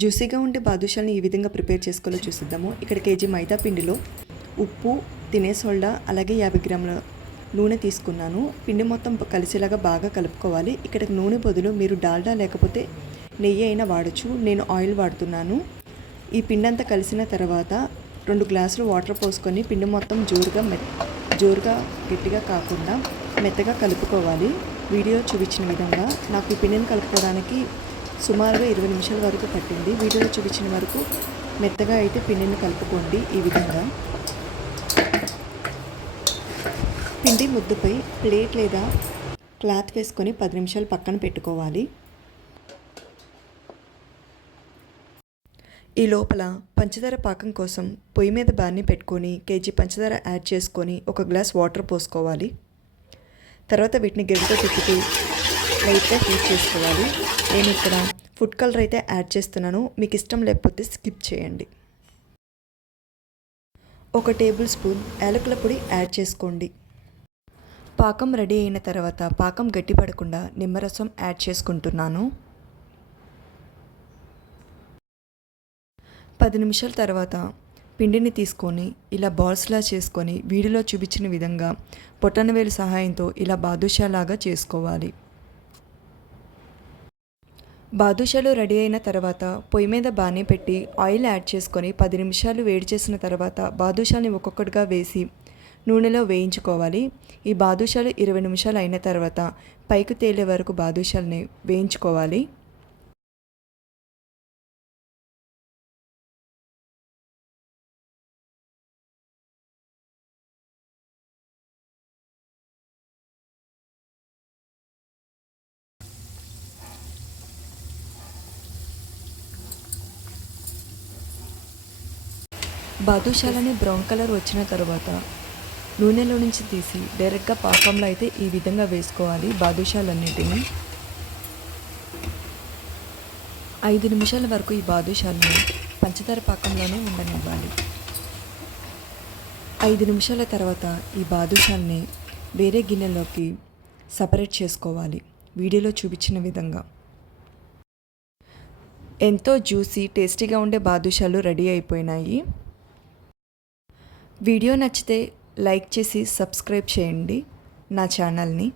జ్యూసీగా ఉండే బాదుషాలని ఈ విధంగా ప్రిపేర్ చేసుకోవాలో చూసిద్దాము. ఇక్కడ కేజీ మైదా పిండిలో ఉప్పు, తినే సోడా, అలాగే 50 గ్రాముల నూనె తీసుకున్నాను. పిండి మొత్తం కలిసేలాగా బాగా కలుపుకోవాలి. ఇక్కడ నూనె బదులు మీరు డాల్డా లేకపోతే నెయ్యి అయినా వాడచ్చు. నేను ఆయిల్ వాడుతున్నాను. ఈ పిండి అంతా కలిసిన తర్వాత 2 గ్లాసులు వాటర్ పోసుకొని పిండి మొత్తం జోరుగా గట్టిగా కాకుండా మెత్తగా కలుపుకోవాలి. వీడియో చూపించిన విధంగా నాకు ఈ పిండిని కలుపుకోవడానికి సుమారుగా 20 నిమిషాల వరకు పట్టింది. వీడియోలో చూపించిన వరకు మెత్తగా అయితే పిండిని కలుపుకోండి. ఈ విధంగా పిండి ముద్దపై ప్లేట్ లేదా క్లాత్ వేసుకొని 10 నిమిషాలు పక్కన పెట్టుకోవాలి. ఈ లోపల పంచదార పాకం కోసం పొయ్యి మీద బాన్ని పెట్టుకొని కేజీ పంచదార యాడ్ చేసుకొని 1 గ్లాస్ వాటర్ పోసుకోవాలి. తర్వాత వీటిని గరిటెతో తిప్పుతూ లైట్గా హీట్ చేసుకోవాలి. నేను ఇక్కడ ఫుడ్ కలర్ అయితే యాడ్ చేస్తున్నాను. మీకు ఇష్టం లేకపోతే స్కిప్ చేయండి. 1 టేబుల్ స్పూన్ యాలకుల పొడి యాడ్ చేసుకోండి. పాకం రెడీ అయిన తర్వాత పాకం గట్టిపడకుండా నిమ్మరసం యాడ్ చేసుకుంటున్నాను. 10 నిమిషాల తర్వాత పిండిని తీసుకొని ఇలా బాల్స్లా చేసుకొని వీడియోలో చూపించిన విధంగా పొట్టనవేలు సహాయంతో ఇలా బాదుషాలాగా చేసుకోవాలి. బాదుషాలు రెడీ అయిన తర్వాత పొయ్యి మీద బాణీ పెట్టి ఆయిల్ యాడ్ చేసుకొని 10 నిమిషాలు వేడి చేసిన తర్వాత బాదుషాల్ని ఒక్కొక్కటిగా వేసి నూనెలో వేయించుకోవాలి. ఈ బాదుషాలు 20 నిమిషాలు అయిన తర్వాత పైకి తేలే వరకు బాదుషాల్ని వేయించుకోవాలి. బాదుషాలని బ్రౌన్ కలర్ వచ్చిన తర్వాత నూనెలో నుంచి తీసి డైరెక్ట్గా పాకంలో అయితే ఈ విధంగా వేసుకోవాలి. బాదుషాలన్నిటిని 5 నిమిషాల వరకు ఈ బాదుషాలని పంచదార పాకంలోనే ఉండనివ్వాలి. 5 నిమిషాల తర్వాత ఈ బాదుషాల్ని వేరే గిన్నెలోకి సపరేట్ చేసుకోవాలి. వీడియోలో చూపించిన విధంగా ఎంతో జ్యూసీ టేస్టీగా ఉండే బాదుషాలు రెడీ అయిపోయినాయి. వీడియో నచ్చితే లైక్ చేసి సబ్స్క్రైబ్ చేయండి నా ఛానల్ని.